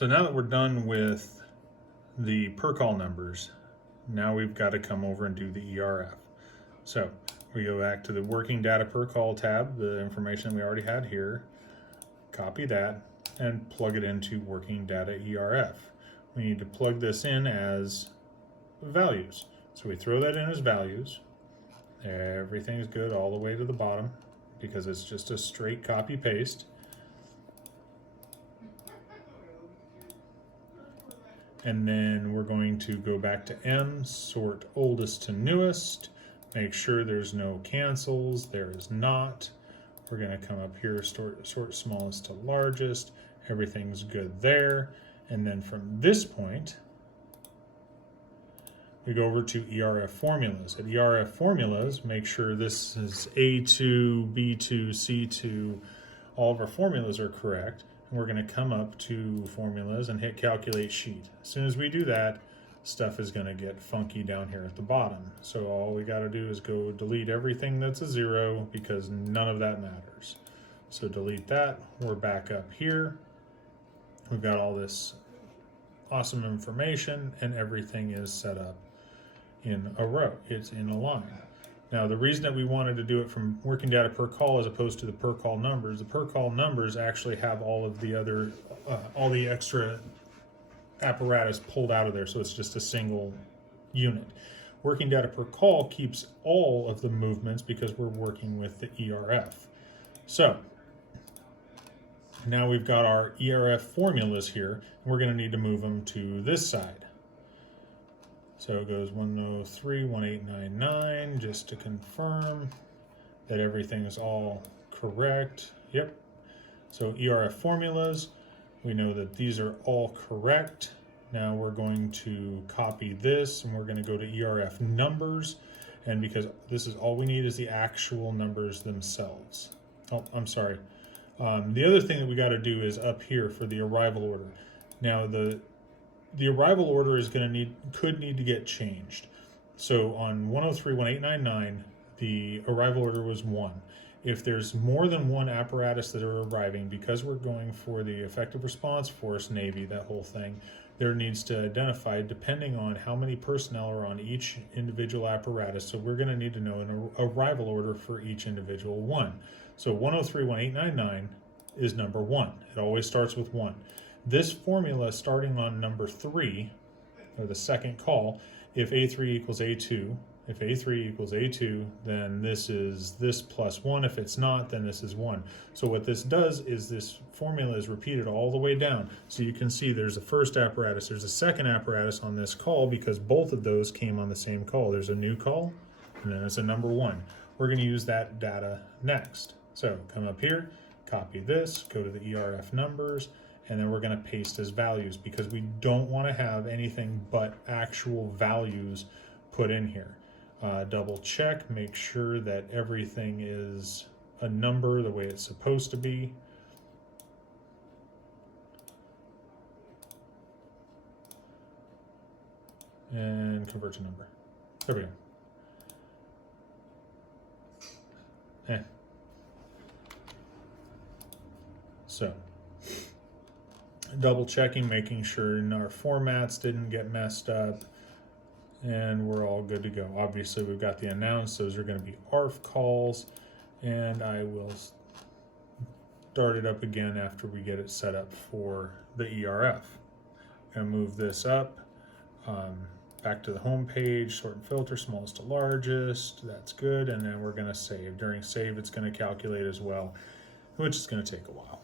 So now that we're done with the per call numbers, now we've got to come over and do the ERF. So we go back to the working data per call tab, the information we already had here, copy that and plug it into working data ERF. We need to plug this in as values. So we throw that in as values. Everything's good all the way to the bottom because it's just a straight copy paste. And then we're going to go back to M, sort oldest to newest, make sure there's no cancels, there is not. We're going to come up here, sort smallest to largest, everything's good there. And then from this point, we go over to ERF formulas. At ERF formulas, make sure this is A2, B2, C2, all of our formulas are correct. We're going to come up to formulas and hit calculate sheet. As soon as we do that, stuff is going to get funky down here at the bottom. So all we got to do is go delete everything that's a 0 because none of that matters. So delete that. We're back up here. We've got all this awesome information and everything is set up in a row. It's in a line. Now, the reason that we wanted to do it from working data per call as opposed to the per call numbers, the per call numbers actually have all of the other, all the extra apparatus pulled out of there, so it's just a single unit. Working data per call keeps all of the movements because we're working with the ERF. So now we've got our ERF formulas here. We're going to need to move them to this side. So it goes 103, 1899, just to confirm that everything is all correct. Yep. So ERF formulas, we know that these are all correct. Now we're going to copy this and we're going to go to ERF numbers. And because this is all we need is the actual numbers themselves. Oh, I'm sorry. The other thing that we got to do is up here for the arrival order. Now the arrival order is going to could need to get changed. So on 103, 1899, the arrival order was 1. If there's more than one apparatus that are arriving, because we're going for the effective response force, Navy, that whole thing, there needs to identify depending on how many personnel are on each individual apparatus. So we're going to need to know an arrival order for each individual one. So 103, 1899 is number 1. It always starts with 1. This formula starting on number 3, or the second call, if A3 equals A2, if A3 equals A2, then this is this plus 1. If it's not, then this is 1. So what this does is this formula is repeated all the way down. So you can see there's a first apparatus, there's a second apparatus on this call because both of those came on the same call. There's a new call, and then it's a number 1. We're going to use that data next. So come up here, copy this, go to the ERF numbers, and then we're going to paste as values because we don't want to have anything but actual values put in here. Double check, make sure that everything is a number the way it's supposed to be. And convert to number. There we go. So double checking, making sure our formats didn't get messed up, and we're all good to go. Obviously, we've got the announce, those are going to be ARF calls, and I will start it up again after we get it set up for the ERF. Going to move this up, back to the home page, sort and filter, smallest to largest, that's good, and then we're going to save. During save, it's going to calculate as well, which is going to take a while.